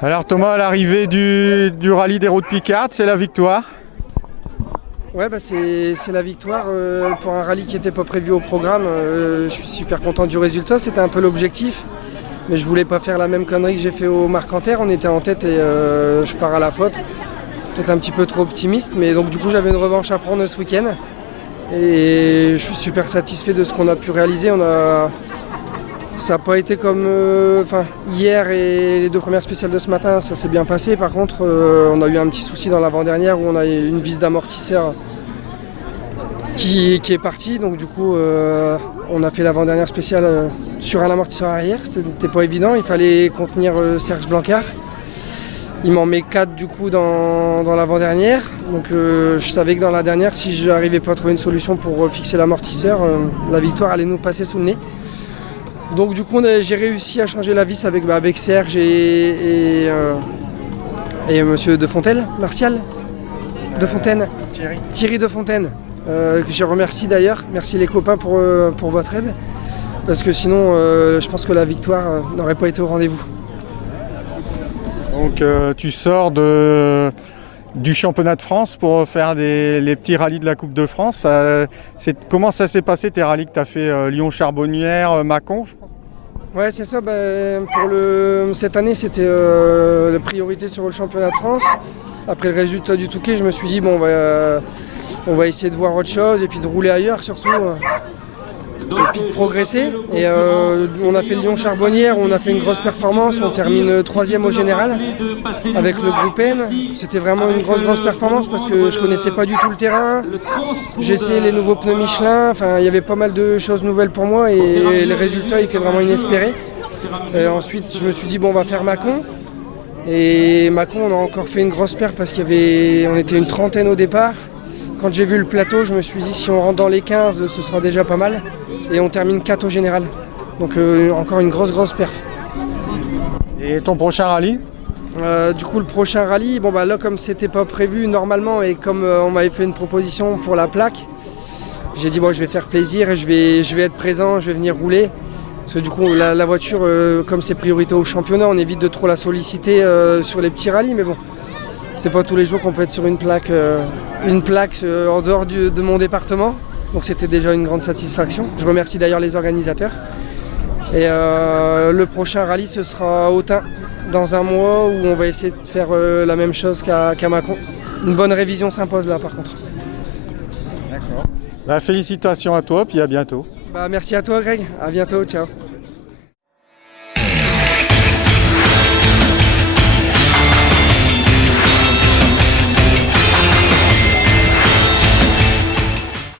Alors Thomas, à l'arrivée du rallye des Routes Picardes, c'est la victoire. Ouais, c'est la victoire pour un rallye qui n'était pas prévu au programme. Je suis super content du résultat, c'était un peu l'objectif. Mais je voulais pas faire la même connerie que j'ai fait au Marcanterre. On était en tête et je pars à la faute. Peut-être un petit peu trop optimiste, mais donc du coup j'avais une revanche à prendre ce week-end. Et je suis super satisfait de ce qu'on a pu réaliser. Ça n'a pas été comme hier et les deux premières spéciales de ce matin, ça s'est bien passé. Par contre, on a eu un petit souci dans l'avant-dernière où on a eu une vis d'amortisseur qui est partie. Donc du coup, on a fait l'avant-dernière spéciale sur un amortisseur arrière. C'était pas évident, il fallait contenir Serge Blancard. Il m'en met 4 du coup dans l'avant-dernière. Donc je savais que dans la dernière, si je n'arrivais pas à trouver une solution pour fixer l'amortisseur, la victoire allait nous passer sous le nez. Donc du coup j'ai réussi à changer la vis avec Serge et monsieur Defontaine, Martial Defontaine, Thierry Defontaine, que je remercie d'ailleurs. Merci les copains pour votre aide, parce que sinon je pense que la victoire n'aurait pas été au rendez-vous. Donc tu sors du championnat de France pour faire les petits rallyes de la Coupe de France. Comment ça s'est passé tes rallyes que tu as fait Lyon-Charbonnières, Mâcon, je pense? Ouais, c'est ça. Cette année, c'était la priorité sur le championnat de France. Après le résultat du Touquet, je me suis dit, bon, on va essayer de voir autre chose et puis de rouler ailleurs surtout. Et puis de progresser. Et on a fait Lyon-Charbonnières, on a fait une grosse performance, on termine 3e au général avec le groupe N. C'était vraiment une grosse performance parce que je connaissais pas du tout le terrain. J'ai essayé les nouveaux pneus Michelin, il y avait pas mal de choses nouvelles pour moi et les résultats étaient vraiment inespérés. Et ensuite je me suis dit bon, on va faire Mâcon. Et Mâcon, on a encore fait une grosse perf parce qu'on était une trentaine au départ. Quand j'ai vu le plateau, je me suis dit si on rentre dans les 15, ce sera déjà pas mal. Et on termine 4 au général. Donc encore une grosse perf. Et ton prochain rallye? Du coup, le prochain rallye, là comme c'était pas prévu normalement et comme on m'avait fait une proposition pour la plaque, j'ai dit je vais faire plaisir et je vais être présent, je vais venir rouler. Parce que du coup, la voiture, comme c'est priorité au championnat, on évite de trop la solliciter sur les petits rallyes. Mais bon, c'est pas tous les jours qu'on peut être sur une plaque en dehors de mon département. Donc c'était déjà une grande satisfaction. Je remercie d'ailleurs les organisateurs. Et le prochain rallye, ce sera à Autun, dans un mois, où on va essayer de faire la même chose qu'à Mâcon. Une bonne révision s'impose là par contre. D'accord. Félicitations à toi, puis à bientôt. Merci à toi Greg, à bientôt, ciao.